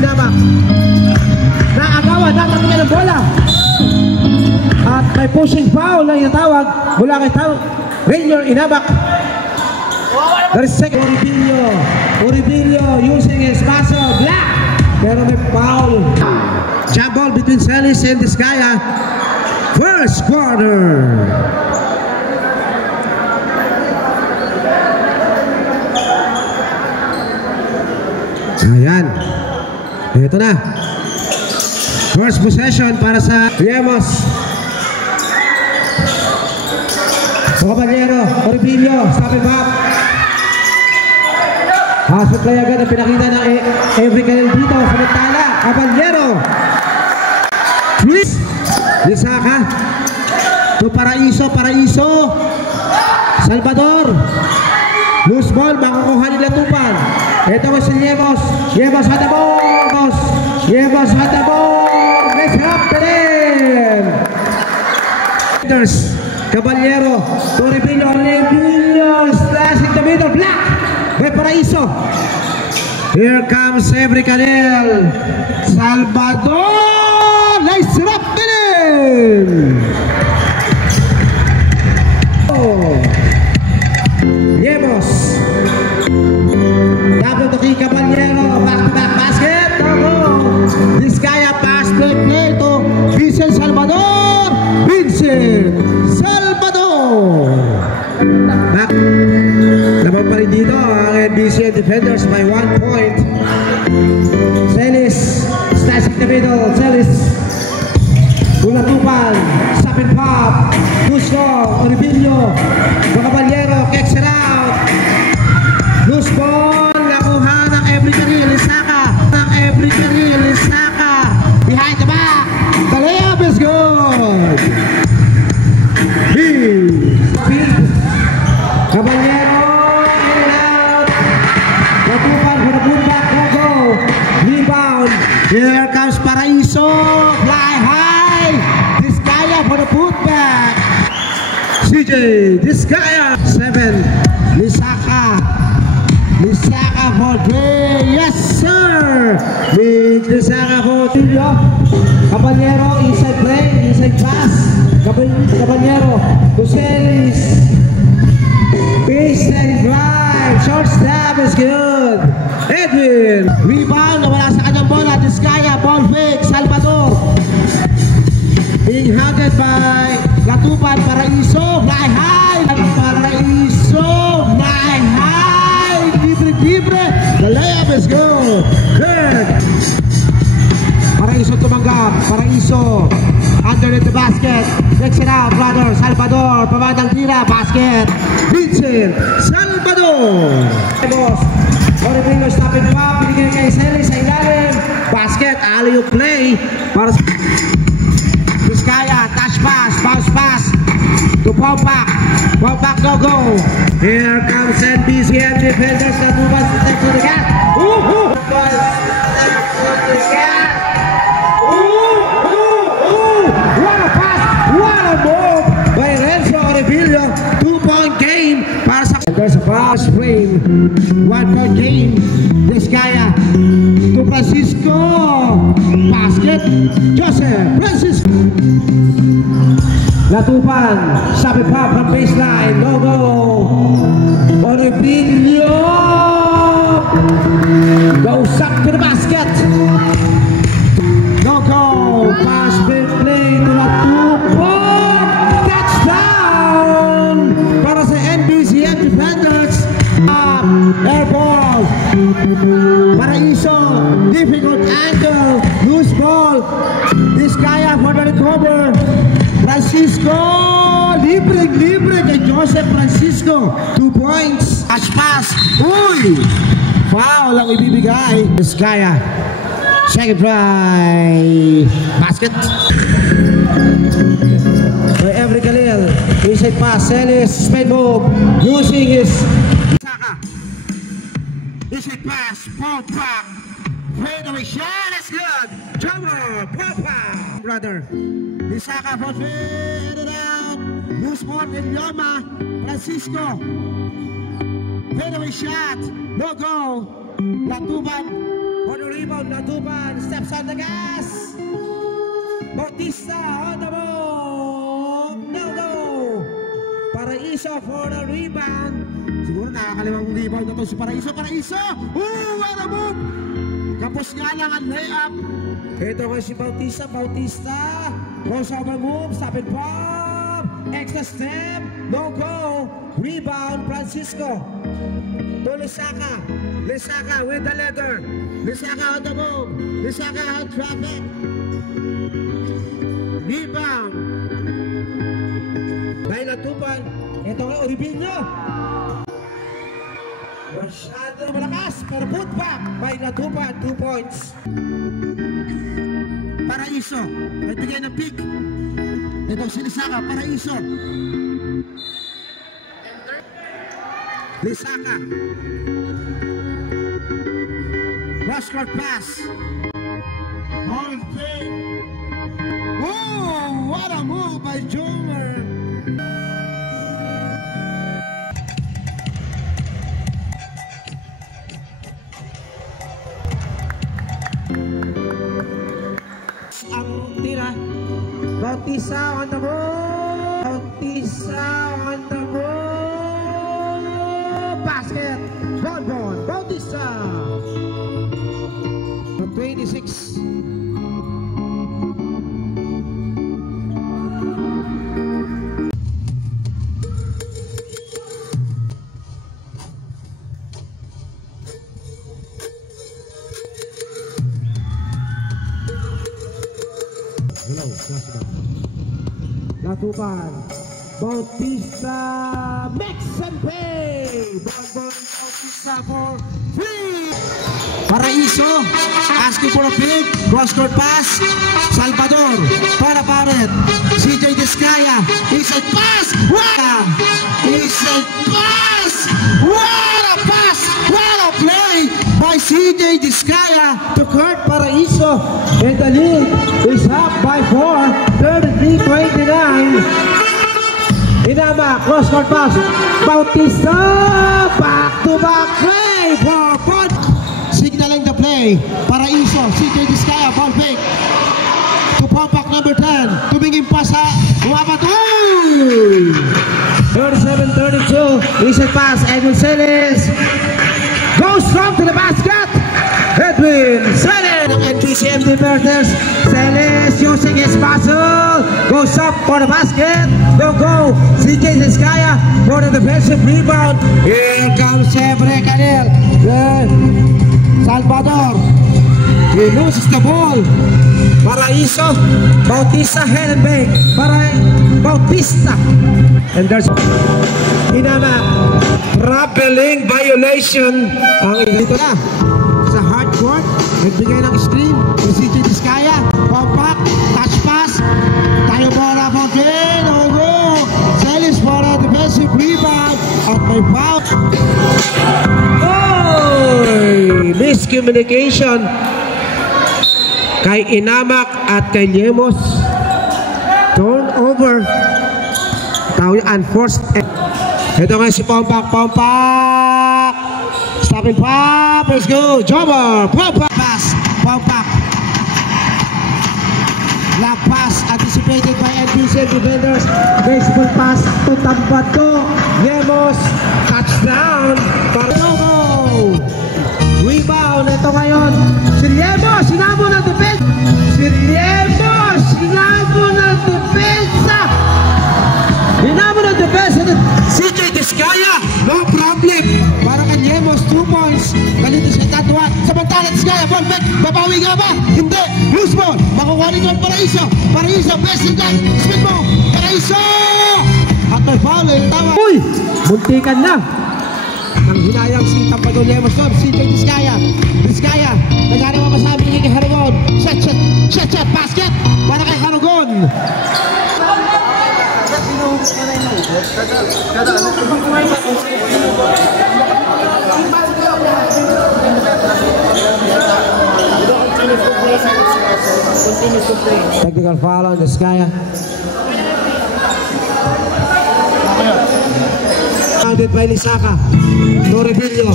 Inamak. Naagawan, natatingin ng bola. At may pushing foul na inatawag mula kay Rainier Inamak. There is second. Uribilio using his muscle block. Pero may foul. Jump ball between Celis and Discaya. First quarter. Ayan. Ito na. First possession para sa Riemos. Caballero, Uribilio, stop him up. Hasot play agad ang pinakita ng Avery Canel dito. Samantala, Caballero. Twist. Lisaka. To Paraiso. Salvador. Loose ball, makukuha nila Tupan. Ito ko si Riemos. Riemos at the ball. Riemos at the ball. Let's drop it in. Caballero. Uribilio. Slash in the middle. Black. May Paraiso. Here comes Avery Canel. Salvador. Nice drop it in. Riemos. Double to kay Caballero. Back-to-back basket. Discaya pass play to Vincent Salvador. Back. Naman pa rin dito ang NBC defenders by 1 point. Celis. Slash in the middle. Celis. Ulatupan. Stop and pop. Gusto. Uribilio. Caballero. Kicks it out. Loose ball. Nakuha ng Avery Canel. Lisaka. Behind the back. The layup is good. Caballero. In and out. Ulatupan for the putback. Go. Rebound. Here comes Paraiso. Fly high. Discaya for the putback. CJ. Discaya. 7. Lisaka for Dre. Yes, sir. Lisaka for Tilio. Caballero, inside play, inside pass. Caballero, Celis. Baseline drive. Short stab is good. Edwin. Rebound. Nawala sa kanyang bola. Discaya. Ball fake. Salvador. Being hounded by Latupan. Paraiso. Fly high. Libre. The layup is good. Good. Paraiso tumanggap. Paraiso. Underneath the basket. Takes it out, brother. Salvador. Pamandang tira. Basket. Vincent Salvador. Boss. Uribilio stop and pop. Binigyan kay Celis sa ilalim. Basket. Alley-oop play. Para sa Discaya. Touch pass. Bounce pass. To Popak. Popak go. Here comes NBCM defenders. Natuban step to the gap. What a pass. What a move by Renzo Uribilio. 2-point game. There's a fast frame. 1-point game. Discaya to Francisco. Basket. Joseph Francisco. Latupan, sabi pa from baseline, no-go. Uribilio goes up to the basket. No-go, pass play to Latupan. Touchdown para sa NBCM defenders. Air ball. Paraiso, difficult angle, loose ball. Discaya for the recover. Francisco, libre kay Joseph Francisco. 2 points. Pass. Uy! Foul ang ibibigay. Discaya. Second try. Basket. By Avery Canel. Inside pass. Celis. Spin move. Using his Saka. Inside pass. Ball back. Fade away shot. That's good. Drummer. Papa. Brother. Lisaka for three, headed out. Loose ball in Yoma. Francisco. Fadeaway shot. No go. Latuban. rebound, Latupan, steps on the gas. Bautista on the move. No. Paraiso for the rebound. Siguro nakakalimang rebound na to si Paraiso. What a move! Kapos nga lang ang layup. Ito nga si Bautista. Crossover move, stop and pop. Extra step, no go. Rebound, Francisco. To Lisaka with the letter. Lisaka on the move. Lisaka on traffic. Rebound. Dahil Latupan. Ito nga, Oribinho. Masyado malakas, pero putback by Latupan, 2 points. Paraiso, nagbigay ng pick. Ito si Lisaka, Paraiso. Lisaka. Cross-court pass. Oh, what a move by Jomer. Ang tira. Bautista on the move. Basket. Bon. Bautista. 26. Latupan, Bautista, mix and pay. Bon, Bautista for 3. Paraiso, asking for a pick, cross-court pass. Salvador, para Barret. CJ Discaya, inside pass. Inside pass. What a pass! What a play by CJ Discaya to Kurt Paraiso. And the lead is up by 4, 33-29. Inama, cross-court pass. Bautista, back-to-back play for Port. Signaling the play. Paraiso, CJ Discaya, ball fake. To Pompac number 10. Tumingin pa sa umabat. 37-32. Inside pass. Edwin Celis goes strong to the basket. Edwin Celis. NTCM defenders. Celis using his muscle. Goes up for the basket. No go. CJ Discaya for the defensive rebound. Here comes Sebre Canel. Salvador. He loses the ball. Paraiso, Bautista, head and back. Bautista. And there's Inama. Traveling violation. Ang ito na. Sa hard court. Nagbigay ng screen. Si CJ Discaya. Compact. Touch pass. Tayo bola for Jane. Ogo. Celis for a defensive rebound. At may foul. Miscommunication kay Inamak at kay Lemos. Turnover. Tawag unforced. Ito nga si Pompac. Stop and pop. Let's go. Jobber. Pompac. Pass. Pompac. La pass anticipated by NBC defenders. Baseball pass to Tambato. Lemos. Touchdown. Parlogo. Rebound. Ito ngayon. Si Lemos. Sinabo ng defense. CJ Discaya. No problem. Para kay Lemos. 2 points. Ganito siya tatuan. Samantala Discaya. Ball back. Babawi nga ba? Hindi. Loose ball. Makukuha nito ang Paraiso. Best in that. Spin mo. Paraiso. At may foul. Tawa. Uy! Muntikan na. Ang hinayang si Tampado Lemos doon. CJ Discaya. Naghanap ang masabi niya kay Harugon. Shot. Basket. Para kay Harugon. Technical foul on Discaya. Founded by Lisaka. Norebillo.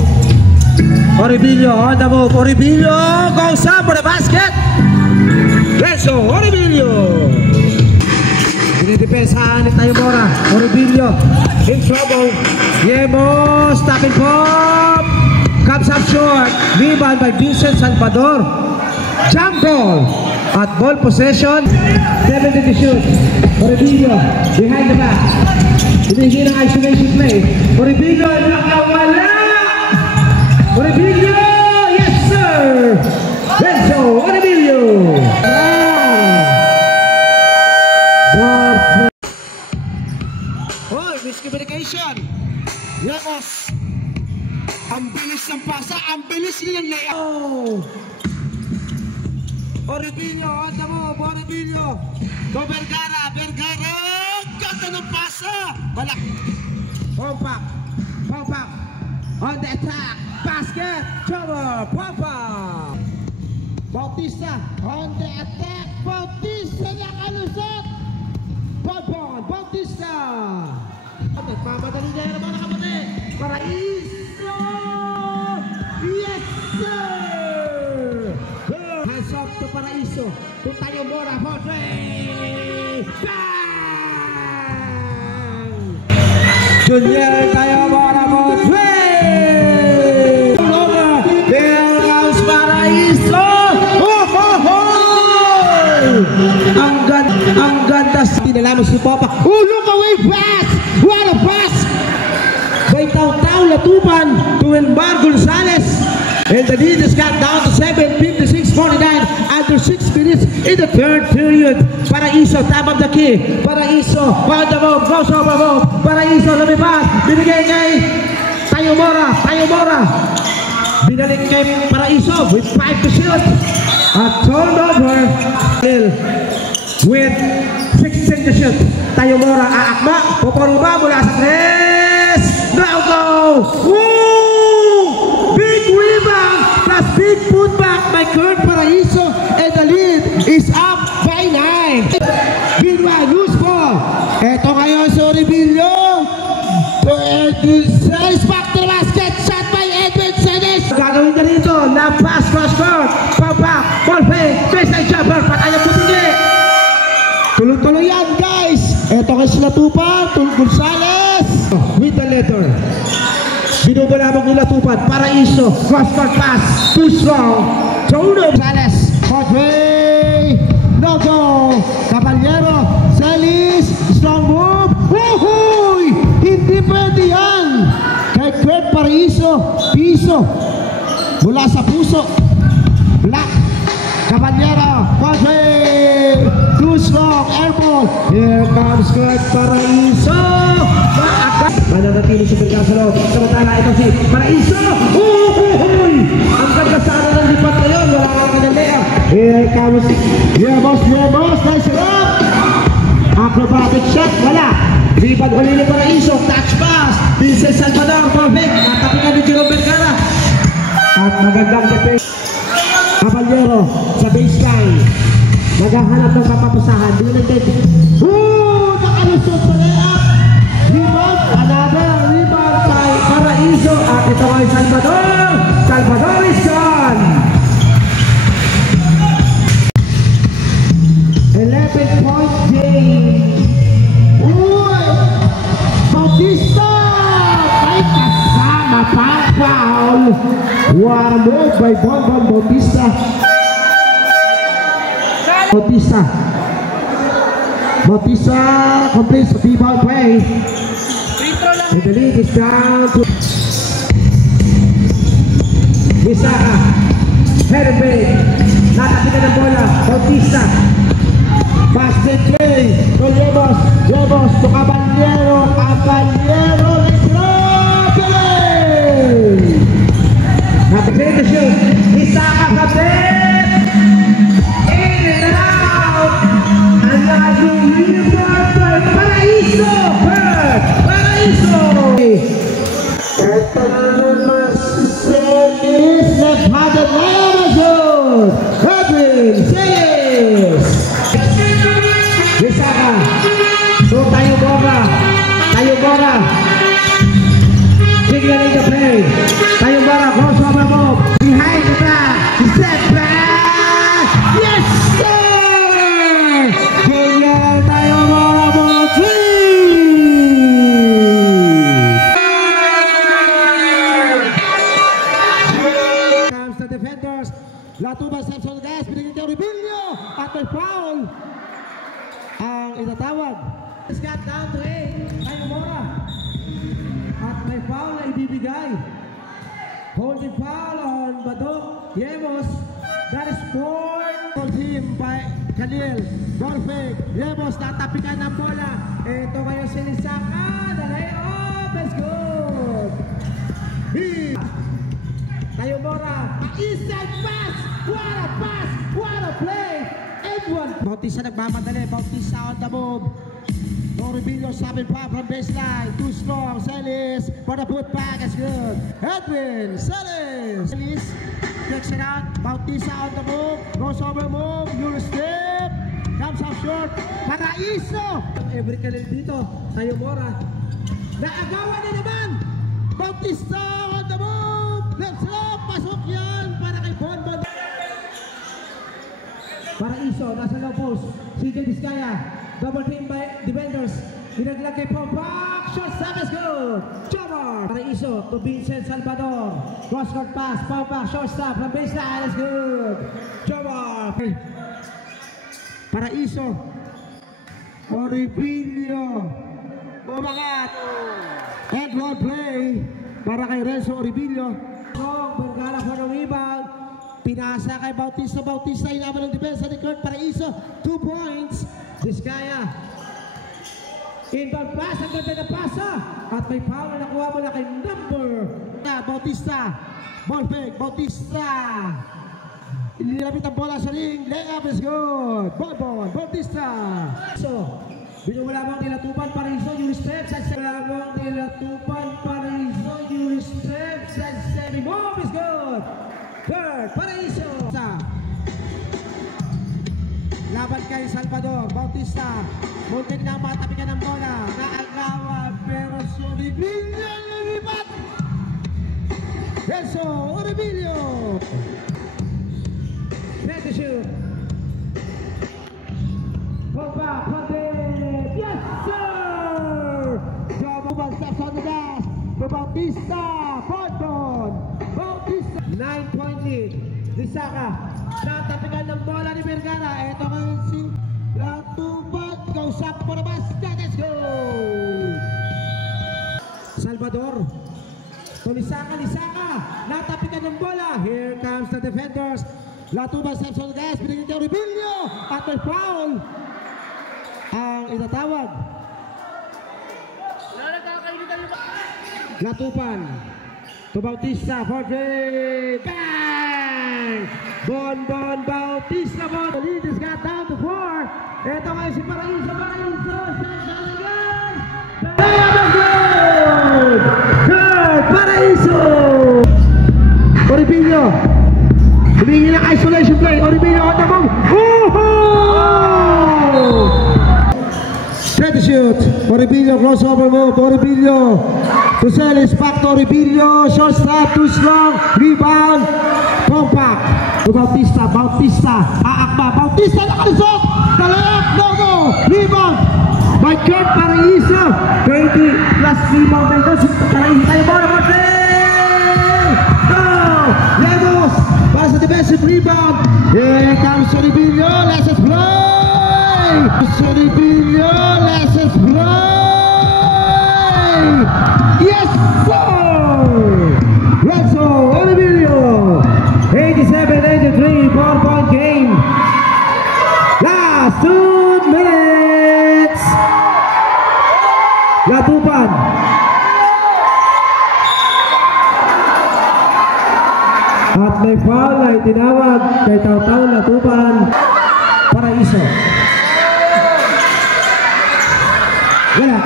Oribilio on the move. Oribilio goes up for the basket. Renzo Oribilio. Dinidepensahan ni Tayomora. Oribilio in trouble. Yemo stopping pop. Comes up short. Rebound by Vincent Salvador. Jump ball. At ball possession. 7 to shoot. Oribilio behind the back. Hindi ng isolation play. Oribilio nakawala. Oribilio, yes sir! Renzo Oribilio! Oh, miscommunication! Yamos! Ang bilis ng pasa, ang bilis nilang layout! Oh! Oribilio, on the move, Oribilio! Go Vergara, Vergara! Ganda ng pasa! Balak! Pompak! Pompak! On the attack! Basket, Trevor, Papa. Bautista on the attack. Bautista nakalusot. Bonbon, Bautista. Nagmamadali na naman ang kapatid. Paraiso. Yes, sir. Hands off to Paraiso. To Tayomora for three. Bang! Junior Tayomora for three. Ang ganda tinalaman si Papa. Oh, look away pass! What a pass! By Tau Latupan to Elmar Gonzalez. And the lead has got down to 7:56:49 after 6 minutes in the third period. Paraiso, top of the key. Paraiso, on the move, goes over move. Paraiso, lumipad. Binigay kay Tayomora. Tayomora. Binalik kay Paraiso with 5 to shoot. A turnover. With 16 to shoot. Tayomora aakma. Poporuba mula sa 3. Now go! Woo! Big rebound plus big putback by Kurt Paraiso. And the lead is up by 9. Big one, loose ball. Ito ngayon si Oribilio. To Edwin Celis. Back to the basket. Shot by Edwin Celis. Gagawin ka rito. Na pass cross court. Pump-up. Ball fake. Baseline jumper. Patayang putingin. Tuloy-tuloy yan guys. Eto kay Latupan, Gonzalez with the letter. Binubalabog ni Latupan. Paraiso, cross-court pass, too strong. Jono Gonzalez, Jorge, no go. Caballero, Celis, strong move. Woohooy! Hindi pwede yan. Kay Kurt Paraiso, piso. Mula sa puso. Black. Caballero, Jorge. Too strong, airball. Here comes Kurt Paraiso. Mananatili si Bergasalo. Samantala ito si Paraiso. Ang ganda sana ng lipat ngayon. Wala kang kadalaya. Here comes Yemos. Nice shot. Acrobatic shot. Wala. Ribad uli ni Paraiso. Touch pass. Vincent Salvador. Perfect. Natapingan ni Jerome Vergara. At magandang defense. Caballero sa baseline. Naghahanap ng kapapasahan. Nakalusot sa layup. Rebound. Another rebound by Paraiso. At ito ay Salvador. Salvador is gone. 11-point game. Uy! Bautista! May kasama pa foul. What a move by Bonbon Bautista. Bautista completes the rebound play. And the lead is down to Bisaca. Head and bait. Natapitan ng bola. Bautista. Basket play. To Yemos. Yemos to Caballero. Caballero. Natapitan the shoot. Bisaca kapit. Paraiso! Paraiso! Ito na naman Celis. Left-handed Amazon! Edwin Celis! Latuban steps on the gas, binigyan kay Oribilio at may foul ang itatawag. It's got down to 8 kay Mora at may foul na ibibigay. Holding foul on Bado Yemos. That is 4 team by Khalil. Ball fake. Yemos natapikan ng bola. Ito ngayon si Lisaka. The layup is good. Tayo Mora. Inside pass. What a pass. What a play. Edwin. Bautista nagmamadali. Bautista on the move. Oribilio stopping pa from baseline. Too strong. Celis. For the putback is good. Edwin. Celis. Celis. Checks it out. Bautista on the move. Goes over move. Euro step. Comes up short. Paraiso. Every Khalil dito. Tayo Mora. Naagawan na naman. Bautista on the move. Let's go. Pasok yan. Para kay Bonbon. Paraiso. Nasa low post. CJ Vizcaya. Double team by defenders. Pinaglag kay Pompak. Shot stop is good. Jomar. Paraiso to Vincent Salvador. Cross court pass. Pompak. Shot stop from baseline is good. Jomar. Paraiso. Oribilio. Bumangat. And one play para kay Renzo Oribilio. Bergara for the rebound. Pinasa kay Bautista. Bautista inaman ng depensa ni Kurt Paraiso. 2 points. Vizcaya. Inbound pass. Ang ganda na pasa. At may foul na nakuha mo na kay number. Bautista. Ball fake. Bautista. Inilapit ang bola sa ring. Layup is good. Bonbon. Bautista. So, binuwala mo ang nilatupan. Paraiso. You step. Binuwala mo ang nilatupan. Paraiso. You step. Move is good. Third. Paraiso. Laban kay Salvador. Bautista. Muntik na matapikan ng bola. Naagawan. Pero si Oribilio lumipat. Renzo Oribilio. Ready to shoot. Pogba. Yes, sir. Joe steps on the gas. For Bautista. Bonbon. Bautista. 9-point lead. Lisaka. Natapikan ng bola ni Vergara. Ito ngayon si Latuban. Kausap po na basket. Let's go! Salvador. To Lisaka. Lisaka. Natapikan ng bola. Here comes the defenders. Latuban steps on the gas. Binigyan kay Oribilio. At may foul ang itatawag. Latuban. To Bautista. For three. Bang! Bonbon Bautista. The lead has got down to 4. Ito ngayon si Paraiso. Paraiso. Good! Good! Paraiso! Oribilio. Humingi ng isolation play. Oribilio on the move. Try to shoot. Oribilio crossover move. Oribilio. To Celis. Back to Oribilio. Short stop. Too strong. Rebound. Pompak. To Bautista. Bautista. Aakba. Bautista nakalisot. Talayap. No. Rebound. By Kurt Paraiso. 20 plus rebound. Paraiso tayo mo. Go. Lemos. Pass the defensive rebound. Here comes Oribilio. Let's play. Oribilio. Let's play. Yes, sir. Renzo Oribilio. 87-83, 4-point game. Last 2 minutes. Latuban. At may foul na itinawag kay Taw-Taw Latuban. Paraiso. Wala.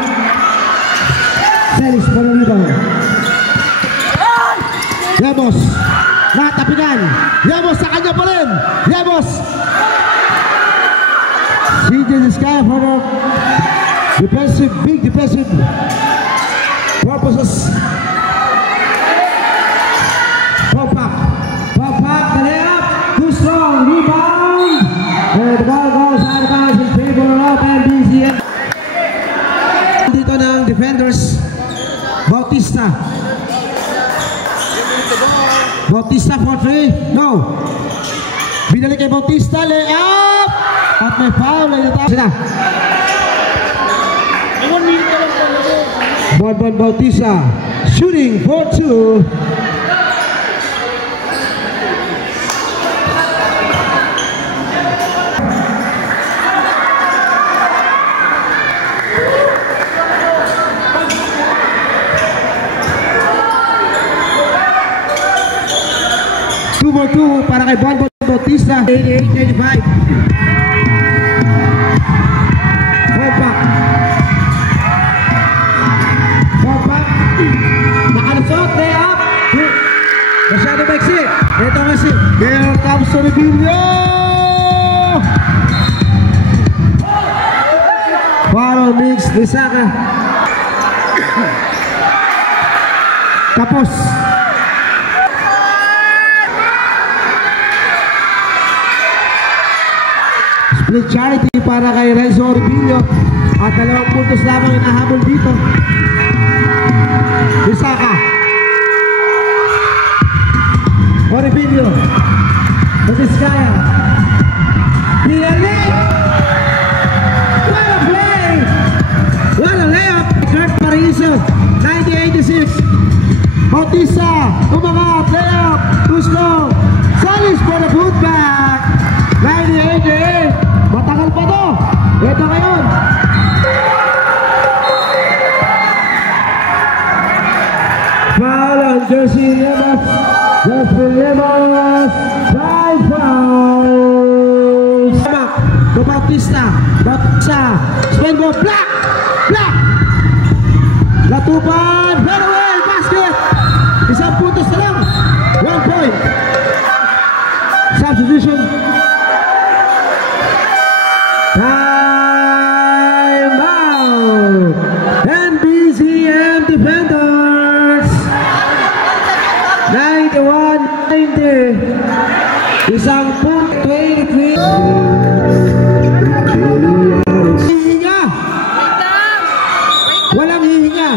Celis for the rebound. Lemos. Natapigan. Lemos sa kanya pa rin. Lemos. CJ Vizcaya for the defensive, big defensive purposes. Pompak. Pompak, the layup. Too strong. Rebound. And the ball goes out of bounds in favor of NBC. Dito ng defenders. Bautista. Bautista for 3. No. Binalik kay Bautista, layup! At may foul na yata. Sina? Bonbon Bautista, shooting for 2. Two more two para kay Bonbon Bautista. 88-95. Hold back. Nakalusot, lay up. Masyado maiksi. Ito kasi. Here comes Toribio. Follow mix, Lisaka. Tapos. Split charity para kay Renzo Orbillo at 2 puntos lamang inahabol dito. Bisaka Orbillo Vizcaya Pinalik. What a play! What a layup! Kurt Paraiso 90-86. Bautista umangat, layup, Tusco Salis for the putback 98-88. Matagal pa to. Ito ngayon. Foul on Jersey Lemas. Jersey Lemas. 5 fouls. To Bautista. Bautista. Spin ball. Black. Black. Latupan. Very well. Basket. Isang puntos na lang. 1 point. Substitution. Time out! NBCM defenders 91-90. Isang point 23. Hihinga! Walang hihinga!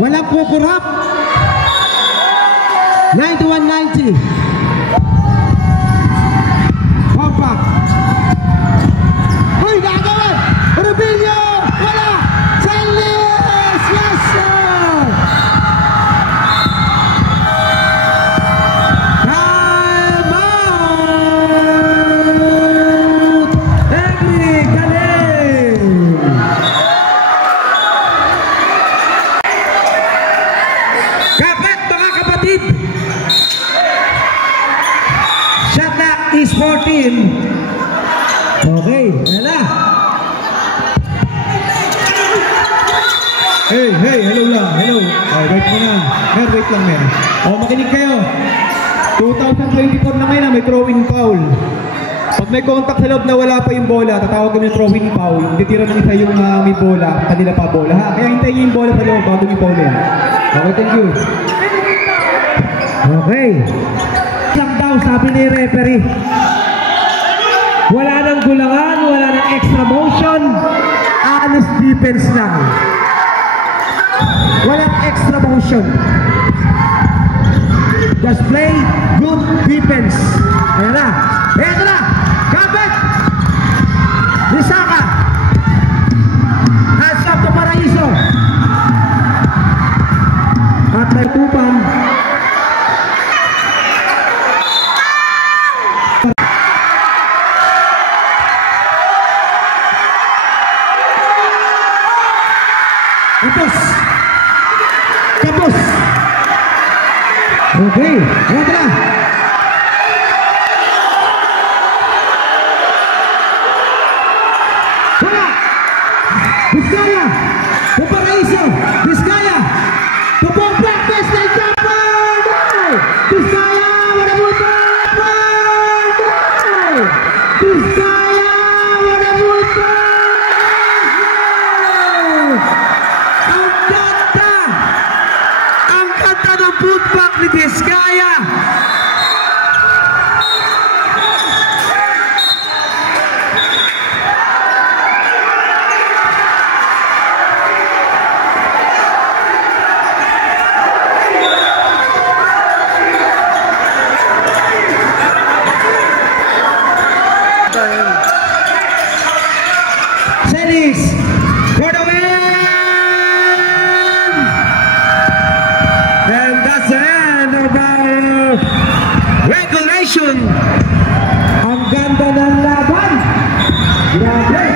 Walang kukurap! 91-90. Pumpak. Uy, gagawin! Orbillo! Wala! Salis! Yes, sir! Time out! Henry Galing! Kapit, mga kapatid! Shot clock is 14. Okay, ayan na. Hey, hello lang, hello. Oh, wait mo na. Wait lang, men. Oh, makinig kayo. 2024 na ngayon, may throwing foul. Pag may contact sa loob na wala pa yung bola, tatawag kami yung throwing foul. Titira ng isa yung may bola, kanila pa bola. Ha? Kaya hintayin yung bola sa loob bago yung foul yan. Okay, thank you. Okay. Lang daw, sabi ni referee. Wala nang gulangan, wala nang extra motion. Honest defense lang. Walang extra motion. Just play good defense. Ayan na. Ayan na. Kapit. Lisaka. Hands up to Paraiso. At may tupang. Tapos. Okay, wala na. Wala. Vizcaya. To Paraiso. Vizcaya. To Bomback. Baseline jumper. Vizcaya. Wala mo ito. Vizcaya. Wala mo ito. Ang ganda ng putback ni Vizcaya. Grabe!